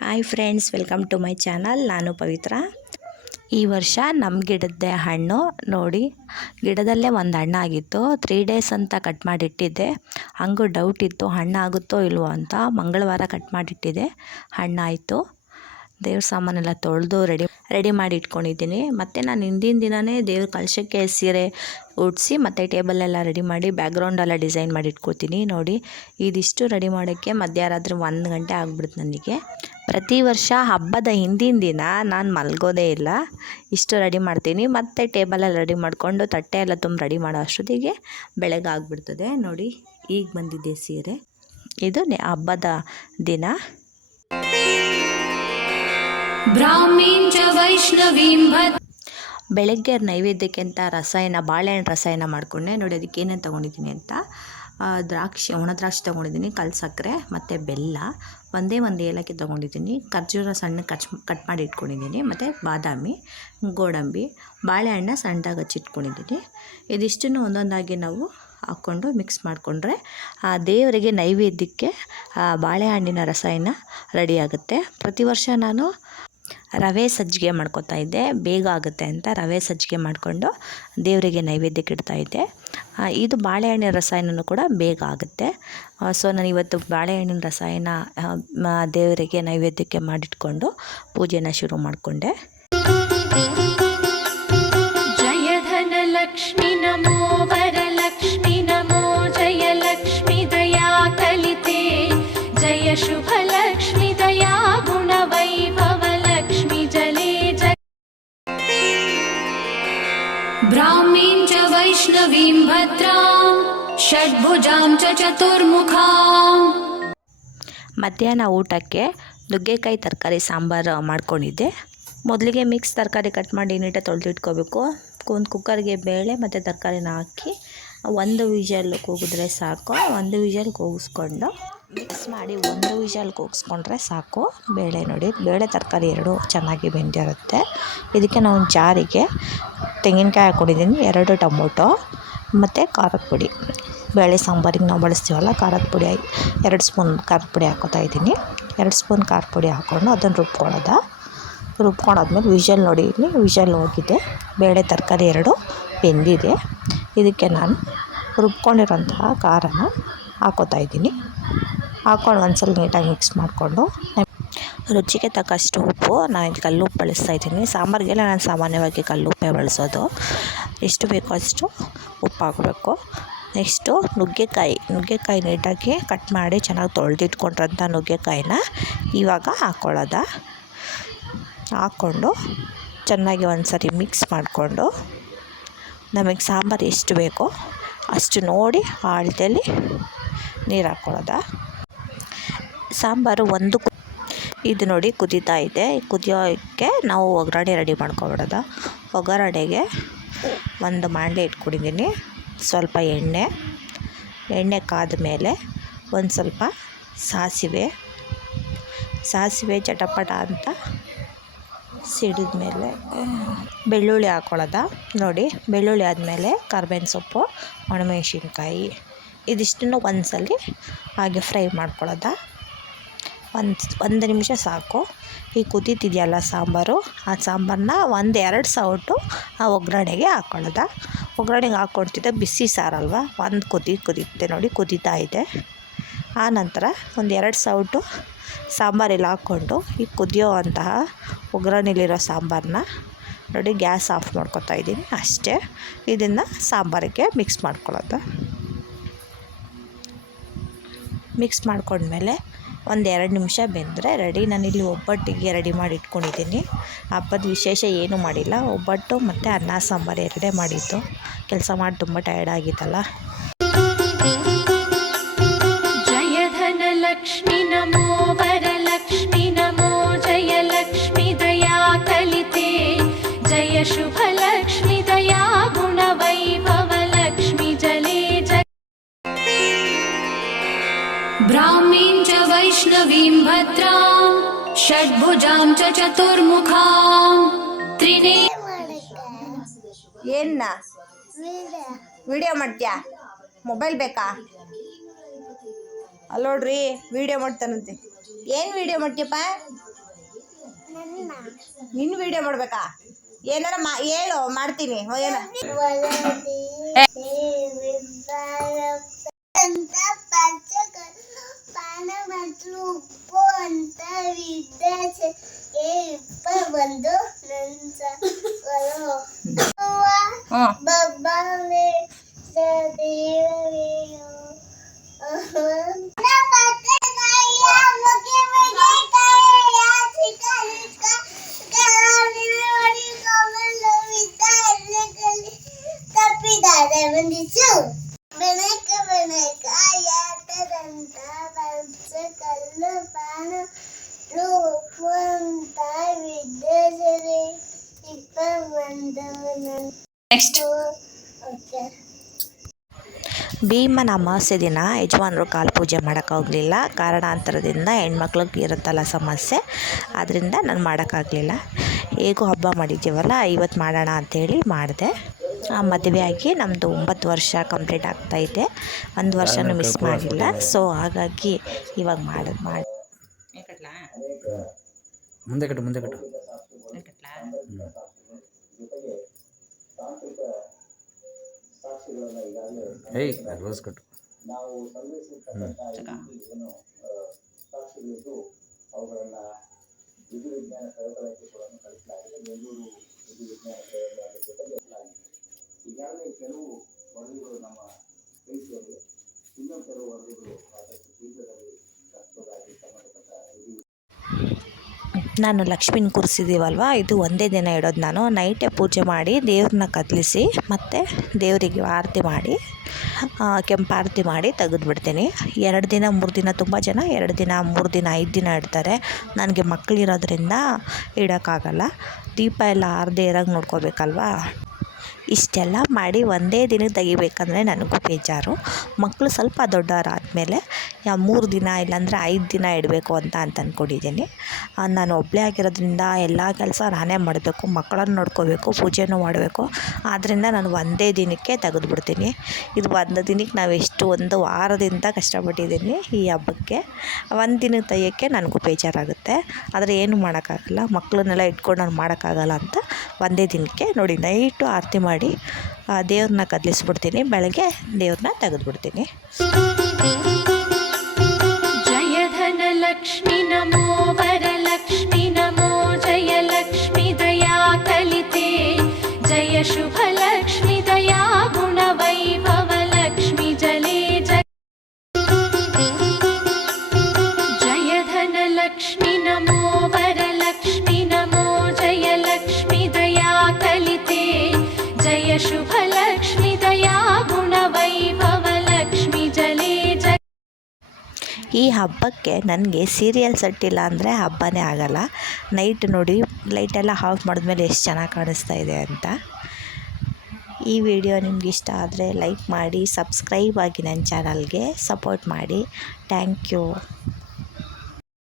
Hi friends, welcome to my channel. ನಾನು ಪವಿತ್ರ. ಈ ವರ್ಷ ನಮ್ಮ ಗಿಡದ್ದೇ ಹಣ್ಣು ನೋಡಿ. ಗಿಡದಲ್ಲೇ ಒಂದು ಹಣ್ಣಾಗಿತ್ತು. 3 ಡೇಸ್ ಅಂತ ಕಟ್ ಮಾಡಿಟ್ಟಿದ್ದೆ. ಹಂಗೂ ಡೌಟ್ ಇತ್ತು ಹಣ್ಣಾಗುತ್ತೋ ಇಲ್ವೋ ಅಂತ. ಮಂಗಳವಾರ ಕಟ್ ಮಾಡಿಟ್ಟಿದ್ದೆ, ಹಣ್ಣಾಯಿತು. ದೇವ್ರ ಸಾಮಾನೆಲ್ಲ ತೊಳೆದು ರೆಡಿ ಮಾಡಿ ಇಟ್ಕೊಂಡಿದ್ದೀನಿ. ಮತ್ತು ನಾನು ಹಿಂದಿನ ದಿನವೇ ದೇವ್ರ ಕಲಶಕ್ಕೆ ಸೀರೆ ಉಡಿಸಿ ಮತ್ತು ಟೇಬಲೆಲ್ಲ ರೆಡಿ ಮಾಡಿ ಬ್ಯಾಕ್ಗ್ರೌಂಡೆಲ್ಲ ಡಿಸೈನ್ ಮಾಡಿ ಇಟ್ಕೊತೀನಿ. ನೋಡಿ, ಇದಿಷ್ಟು ರೆಡಿ ಮಾಡೋಕ್ಕೆ ಮಧ್ಯರಾತ್ರಿ 1 ಗಂಟೆ ಆಗ್ಬಿಡುತ್ತೆ ನನಗೆ. ಪ್ರತಿ ವರ್ಷ ಹಬ್ಬದ ಹಿಂದಿನ ದಿನ ನಾನು ಮಲಗೋದೇ ಇಲ್ಲ, ಇಷ್ಟು ರೆಡಿ ಮಾಡ್ತೀನಿ. ಮತ್ತು ಟೇಬಲೆಲ್ಲ ರೆಡಿ ಮಾಡಿಕೊಂಡು ತಟ್ಟೆ ಎಲ್ಲ ತುಂಬ ರೆಡಿ ಮಾಡೋ ಅಷ್ಟೊತ್ತಿಗೆ ಬೆಳಗ್ಗೆ ಆಗಿಬಿಡ್ತದೆ. ನೋಡಿ, ಈಗ ಬಂದಿದ್ದೆ ಸೀರೆ. ಇದು ಹಬ್ಬದ ದಿನ. ಬೆಳಗ್ಗೆ ನೈವೇದ್ಯಕ್ಕೆ ಅಂತ ಬಾಳೆಹಣ್ಣು ರಸಾಯನ ಮಾಡಿಕೊಂಡೆ. ನೋಡಿ, ಅದಕ್ಕೆ ಏನೇನು ತೊಗೊಂಡಿದ್ದೀನಿ ಅಂತ. ಒಣ ದ್ರಾಕ್ಷಿ ತೊಗೊಂಡಿದ್ದೀನಿ, ಸಕ್ಕರೆ ಮತ್ತು ಬೆಲ್ಲ, ಒಂದೇ ಒಂದು ಏಲಕ್ಕಿ ತೊಗೊಂಡಿದ್ದೀನಿ, ಖರ್ಜೂರ ಸಣ್ಣ ಕಟ್ ಮಾಡಿ ಇಟ್ಕೊಂಡಿದ್ದೀನಿ, ಮತ್ತು ಬಾದಾಮಿ, ಗೋಡಂಬಿ, ಬಾಳೆಹಣ್ಣ ಸಣ್ಣದಾಗಿ ಹಚ್ಚಿಟ್ಕೊಂಡಿದ್ದೀನಿ. ಇದಿಷ್ಟನ್ನು ಒಂದೊಂದಾಗಿ ನಾವು ಹಾಕ್ಕೊಂಡು ಮಿಕ್ಸ್ ಮಾಡಿಕೊಂಡ್ರೆ ದೇವರಿಗೆ ನೈವೇದ್ಯಕ್ಕೆ ಬಾಳೆಹಣ್ಣಿನ ರಸಾಯನ ರೆಡಿಯಾಗುತ್ತೆ. ಪ್ರತಿ ವರ್ಷ ನಾನು ರವೆ ಸಜ್ಜಿಗೆ ಮಾಡ್ಕೊತಾ ಇದ್ದೆ, ಬೇಗ ಆಗುತ್ತೆ ಅಂತ ರವೆ ಸಜ್ಜಿಗೆ ಮಾಡಿಕೊಂಡು ದೇವರಿಗೆ ನೈವೇದ್ಯಕ್ಕೆ ಇಡ್ತಾಯಿದ್ದೆ. ಇದು ಬಾಳೆಹಣ್ಣಿನ ರಸಾಯನನೂ ಕೂಡ ಬೇಗ ಆಗುತ್ತೆ. ಸೊ ನಾನು ಇವತ್ತು ಬಾಳೆಹಣ್ಣಿನ ರಸಾಯನ ದೇವರಿಗೆ ನೈವೇದ್ಯಕ್ಕೆ ಮಾಡಿಟ್ಕೊಂಡು ಪೂಜೆನ ಶುರು ಮಾಡಿಕೊಂಡೆ. ಜಯ ಧನಲಕ್ಷ್ಮಿ ನಮೋ ವರಲಕ್ಷ್ಮಿ ನಮೋ ಜಯ ಲಕ್ಷ್ಮಿ ದಯಾ ಕಲಿತೆ ಜಯ ಶುಭ ಲಕ್ಷ್ಮಿ ದಯಾ ಗುಣ ವೈಭವ ಲಕ್ಷ್ಮಿ ಜಲೇ ಜಯ ಬ್ರಾಹ್ಮೀಂ ಚ ವೈಷ್ಣವೀಂ ಭದ್ರಾಂ ಷಡ್ಭುಜಾಂ ಚ ಚತುರ್ಮುಖಾಂ. ಮಧ್ಯಾಹ್ನ ಊಟಕ್ಕೆ ನುಗ್ಗೆಕಾಯಿ ತರಕಾರಿ ಸಾಂಬಾರು ಮಾಡ್ಕೊಂಡಿದ್ದೆ. ಮೊದಲಿಗೆ ಮಿಕ್ಸ್ ತರಕಾರಿ ಕಟ್ ಮಾಡಿ ನೀಟಾಗಿ ತೊಳೆದಿಟ್ಕೋಬೇಕು. ಒಂದು ಕುಕ್ಕರ್ಗೆ ಬೇಳೆ ಮತ್ತು ತರಕಾರಿನ ಹಾಕಿ 1 ವಿಷಲ್ ಕೂಗಿದ್ರೆ ಸಾಕು. 1 ವಿಷಲ್ ಕೂಗಿಸ್ಕೊಂಡು ಮಿಕ್ಸ್ ಮಾಡಿ 1 ವಿಷಲ್ ಕೂಗಿಸ್ಕೊಂಡ್ರೆ ಸಾಕು. ನೋಡಿ, ಬೇಳೆ ತರಕಾರಿ 2 ಚೆನ್ನಾಗಿ ಬೆಂದಿರುತ್ತೆ. ಇದಕ್ಕೆ ನಾವು ಜಾರಿಗೆ ತೆಂಗಿನಕಾಯಿ ಹಾಕ್ಕೊಂಡಿದ್ದೀನಿ, 2 ಟೊಮೊಟೊ ಮತ್ತು ಖಾರದ ಪುಡಿ. ಬೇಳೆ ಸಾಂಬಾರಿಗೆ ನಾವು ಬಳಸ್ತೀವಲ್ಲ, ಖಾರದ ಪುಡಿ 2 ಸ್ಪೂನ್ ಖಾರದ ಪುಡಿ ಹಾಕ್ಕೊತಾ ಇದ್ದೀನಿ. 2 ಸ್ಪೂನ್ ಖಾರದ ಪುಡಿ ಹಾಕ್ಕೊಂಡು ಅದನ್ನು ರುಬ್ಕೊಂಡಾದ್ಮೇಲೆ ವಿಷಲ್ ನೋಡಿ, ಇಲ್ಲಿ ವಿಷಲ್ ಹೋಗಿದೆ. ಬೇಳೆ ತರಕಾರಿ 2 ಬೆಂದಿದೆ. ಇದಕ್ಕೆ ನಾನು ರುಬ್ಕೊಂಡಿರೋಂತಹ ಖಾರನ ಹಾಕ್ಕೊತಾ ಇದ್ದೀನಿ. ಹಾಕ್ಕೊಂಡು ಒಂದ್ಸಲ ನೀಟಾಗಿ ಮಿಕ್ಸ್ ಮಾಡಿಕೊಂಡು ರುಚಿಗೆ ತಕ್ಕಷ್ಟು ಉಪ್ಪು, ನಾನು ಇದು ಕಲ್ಲುಪ್ಪು ಬಳಸ್ತಾಯಿದ್ದೀನಿ. ಸಾಂಬಾರಿಗೆಲ್ಲ ನಾನು ಸಾಮಾನ್ಯವಾಗಿ ಕಲ್ಲುಪ್ಪೇ ಬಳಸೋದು. ಎಷ್ಟು ಬೇಕೋ ಅಷ್ಟು ಉಪ್ಪು ಹಾಕಬೇಕು. ನೆಕ್ಸ್ಟು ನುಗ್ಗೆಕಾಯಿ ನೀಟಾಗಿ ಕಟ್ ಮಾಡಿ ಚೆನ್ನಾಗಿ ತೊಳೆದಿಟ್ಕೊಂಡಿರೋಂಥ ನುಗ್ಗೆಕಾಯಿನ ಇವಾಗ ಹಾಕ್ಕೊಂಡು ಚೆನ್ನಾಗಿ ಒಂದ್ಸರಿ ಮಿಕ್ಸ್ ಮಾಡಿಕೊಂಡು ನಮಗೆ ಸಾಂಬಾರು ಎಷ್ಟು ಬೇಕೋ ಅಷ್ಟು ನೋಡಿ ಅಳತೆಯಲ್ಲಿ ನೀರು ಹಾಕ್ಕೊಳ್ಳೋದು. ಸಾಂಬಾರು ಇದು ನೋಡಿ ಕುದೀತಾ ಇದೆ. ಕುದಿಯೋಕ್ಕೆ ನಾವು ಒಗ್ಗರಣೆ ರೆಡಿ ಮಾಡ್ಕೊಬಿಡೋದು. ಒಗ್ಗರಣೆಗೆ ಒಂದು ಬಾಣಲೆ ಇಟ್ಕೊಂಡಿದ್ದೀನಿ. ಸ್ವಲ್ಪ ಎಣ್ಣೆ ಕಾದ ಮೇಲೆ ಒಂದು ಸ್ವಲ್ಪ ಸಾಸಿವೆ ಚಟಪಟ ಅಂತ ಸಿಡಿದ ಮೇಲೆ ಬೆಳ್ಳುಳ್ಳಿ ಹಾಕ್ಕೊಳ್ಳೋದು. ನೋಡಿ, ಬೆಳ್ಳುಳ್ಳಿ ಆದಮೇಲೆ ಕರ್ಬೇವಿನ ಸೊಪ್ಪು, ಒಣಮೆಣಸಿನ್ಕಾಯಿ ಇದಿಷ್ಟನ್ನು ಒಂದ್ಸಲ ಹಾಗೆ ಫ್ರೈ ಮಾಡ್ಕೊಳ್ಳೋದು. ಒಂದು ನಿಮಿಷ ಸಾಕು. ಈ ಕುದೀತಿದೆಯಲ್ಲ ಸಾಂಬಾರು, ಆ ಸಾಂಬಾರನ್ನ 1-2 ಸೌಟು ಆ ಒಗ್ಗರಣೆಗೆ ಹಾಕ್ಕೊಳ್ಳೋದು. ಒಗ್ಗರಣೆಗೆ ಹಾಕ್ಕೊಳ್ತಿದ್ದೆ, ಬಿಸಿ ಸಾರಲ್ವ, ಒಂದು ಕುದೀತೆ ನೋಡಿ, ಕುದೀತಾ ಇದೆ. ಆ ನಂತರ 1-2 ಸೌಟು ಸಾಂಬಾರೆಲ್ಲ ಹಾಕ್ಕೊಂಡು ಈ ಕುದಿಯೋ ಅಂತಹ ಒಗ್ಗರಣೆಲಿರೋ ಸಾಂಬಾರನ್ನ ನೋಡಿ ಗ್ಯಾಸ್ ಆಫ್ ಮಾಡ್ಕೊತಾ ಇದ್ದೀನಿ ಅಷ್ಟೇ. ಇದನ್ನು ಸಾಂಬಾರಿಗೆ ಮಿಕ್ಸ್ ಮಾಡ್ಕೊಳ್ಳೋದು. ಮಿಕ್ಸ್ ಮಾಡ್ಕೊಂಡ್ಮೇಲೆ 1-2 ನಿಮಿಷ ಬೆಂದರೆ ರೆಡಿ. ನಾನಿಲ್ಲಿ ಒಬ್ಬಟ್ಟಿಗೆ ರೆಡಿ ಮಾಡಿ ಇಟ್ಕೊಂಡಿದ್ದೀನಿ. ಹಬ್ಬದ ವಿಶೇಷ ಏನೂ ಮಾಡಿಲ್ಲ, ಒಬ್ಬಟ್ಟು ಮತ್ತು ಅನ್ನ ಸಾಂಬಾರು 2 ಮಾಡಿದ್ದು. ಕೆಲಸ ಮಾಡಿ ತುಂಬ ಟಯರ್ಡ್ ಆಗಿತ್ತಲ್ಲ. ಜಯ ಧನಲಕ್ಷ್ಮಿ ನಮೋ ವರಲಕ್ಷ್ಮಿ ನಮೋ ಜಯ ಲಕ್ಷ್ಮಿ ದಯಾ ಕಲಿತೆ ಜಯ ಶುಭ ಲಕ್ಷ್ಮಿ ದಯಾ ಗುಣ ವೈಭವ ಲಕ್ಷ್ಮಿ ಜಲೇ ಜಯ ಬ್ರಾಹ್ಮೀಂ ಚ ವೈಷ್ಣವೀಂ ಭದ್ರಾಂ ಷಡ್ಭುಜಾಂ ಚ ಚತುರ್ಮುಖಾಂ ತ್ರಿನೇ. ಏನ್ನ ವಿಡಿಯೋ ಮಾಡ್ತೀಯಾ? ಮೊಬೈಲ್ ಬೇಕಾ? ಅಲ್ಲೋಡ್ರಿ, ವಿಡಿಯೋ ಮಾಡ್ತಾನಂತೆ. ಏನು ವಿಡಿಯೋ ಮಾಡ್ತೀಯಪ್ಪ? ನಿನ್ನ ವಿಡಿಯೋ ಮಾಡ್ಬೇಕಾ? ಏನಾರ ಹೇಳು, ಮಾಡ್ತೀನಿ. ಏನ ನೆಕ್ಸ್ಟ್ ಭೀಮನ ಅಮಾವಾಸ್ಯೆ ದಿನ ಯಜಮಾನರು ಕಾಲು ಪೂಜೆ ಮಾಡೋಕ್ಕಾಗಲಿಲ್ಲ. ಕಾರಣಾಂತರದಿಂದ ಹೆಣ್ಮಕ್ಳಿಗೆ ಇರುತ್ತಲ್ಲ ಸಮಸ್ಯೆ, ಆದ್ದರಿಂದ ನಾನು ಮಾಡೋಕ್ಕಾಗಲಿಲ್ಲ. ಹೇಗೂ ಹಬ್ಬ ಮಾಡಿದ್ದೀವಲ್ಲ, ಇವತ್ತು ಮಾಡೋಣ ಅಂಥೇಳಿ ಮಾಡಿದೆ. ಮದುವೆ ಆಗಿ ನಮ್ಮದು 9 ವರ್ಷ ಕಂಪ್ಲೀಟ್ ಆಗ್ತಾಯಿದೆ. 1 ವರ್ಷನೂ ಮಿಸ್ ಮಾಡಿಲ್ಲ. ಸೊ ಹಾಗಾಗಿ ಇವಾಗ ಮಾಡಿ ಮುಂದೆ ಕಟ್ಟು ಏಯ್ ರೋಸ್ ಕಟ್ಟು. ನಾನು ಲಕ್ಷ್ಮೀನ ಕೂರಿಸಿದ್ದೀವಲ್ವ, ಇದು ಒಂದೇ ದಿನ ಇಡೋದು. ನಾನು ನೈಟೇ ಪೂಜೆ ಮಾಡಿ ದೇವ್ರನ್ನ ಕತ್ತಲಿಸಿ ಮತ್ತು ದೇವರಿಗೆ ಆರತಿ ಮಾಡಿ ಕೆಂಪಾರತಿ ಮಾಡಿ ತೆಗೆದುಬಿಡ್ತೀನಿ. 2 ದಿನ 3 ದಿನ ತುಂಬ ಜನ 2 ದಿನ 3 ದಿನ 5 ದಿನ ಇಡ್ತಾರೆ. ನನಗೆ ಮಕ್ಕಳಿರೋದ್ರಿಂದ ಇಡೋಕ್ಕಾಗಲ್ಲ. ದೀಪ ಎಲ್ಲ ಆರದೇ ಇರೋಂಗೆ ನೋಡ್ಕೋಬೇಕಲ್ವಾ. ಇಷ್ಟೆಲ್ಲ ಮಾಡಿ ಒಂದೇ ದಿನಕ್ಕೆ ತೆಗಿಬೇಕಂದ್ರೆ ನನಗೂ ಬೇಜಾರು. ಮಕ್ಕಳು ಸ್ವಲ್ಪ ದೊಡ್ಡವರಾದಮೇಲೆ 3 ದಿನ ಇಲ್ಲಾಂದರೆ 5 ದಿನ ಇಡಬೇಕು ಅಂತ ಅಂದ್ಕೊಂಡಿದ್ದೀನಿ. ನಾನು ಒಬ್ಬಳೇ ಆಗಿರೋದ್ರಿಂದ ಎಲ್ಲ ಕೆಲಸ ನಾನೇ ಮಾಡಬೇಕು, ಮಕ್ಕಳನ್ನು ನೋಡ್ಕೋಬೇಕು, ಪೂಜೆನೂ ಮಾಡಬೇಕು. ಆದ್ದರಿಂದ ನಾನು ಒಂದೇ ದಿನಕ್ಕೆ ತೆಗೆದುಬಿಡ್ತೀನಿ. ಇದು ಒಂದು ದಿನಕ್ಕೆ ನಾವೆಷ್ಟು 1 ವಾರದಿಂದ ಕಷ್ಟಪಟ್ಟಿದ್ದೀನಿ ಈ ಹಬ್ಬಕ್ಕೆ. 1 ದಿನಕ್ಕೆ ತೆಗಿಯೋಕ್ಕೆ ನನಗೂ ಬೇಜಾರಾಗುತ್ತೆ. ಆದರೆ ಏನು ಮಾಡೋಕ್ಕಾಗಲ್ಲ, ಮಕ್ಕಳನ್ನೆಲ್ಲ ಇಟ್ಕೊಂಡು ನಾನು ಮಾಡೋಕ್ಕಾಗಲ್ಲ ಅಂತ ಒಂದೇ ದಿನಕ್ಕೆ ನೋಡಿ ನೈಟು ಆರತಿ ಮಾಡಿ ದೇವ್ರನ್ನ ಕದಲಿಸ್ಬಿಡ್ತೀನಿ. ಬೆಳಗ್ಗೆ ದೇವ್ರನ್ನ ತೆಗೆದುಬಿಡ್ತೀನಿ. जय धनलक्ष्मी नमो वरलक्ष्मी नमो जय लक्ष्मी दया कलिते जय शुभलक्ष्मी दया गुणवैभव लक्ष्मी जले जय धनलक्ष्मी नमो वरलक्ष्मी नमो जय लक्ष्मी दया कलिते जय शुभलक्ष्मी दया गुणवैभव लक्ष्मी जले ಈ ಹಬ್ಬಕ್ಕೆ ನನಗೆ ಸೀರಿಯಲ್ ಸೆಟ್ ಇಲ್ಲ ಅಂದರೆ ಹಬ್ಬನೇ ಆಗಲ್ಲ. ನೈಟ್ ನೋಡಿ ಲೈಟೆಲ್ಲ ಆಫ್ ಮಾಡಿದ್ಮೇಲೆ ಎಷ್ಟು ಚೆನ್ನಾಗಿ ಕಾಣಿಸ್ತಾ ಇದೆ ಅಂತ. ಈ ವಿಡಿಯೋ ನಿಮ್ಗೆ ಇಷ್ಟ ಆದರೆ ಲೈಕ್ ಮಾಡಿ, ಸಬ್ಸ್ಕ್ರೈಬ್ ಆಗಿ ನನ್ನ ಚಾನಲ್ಗೆ ಸಪೋರ್ಟ್ ಮಾಡಿ. Thank you.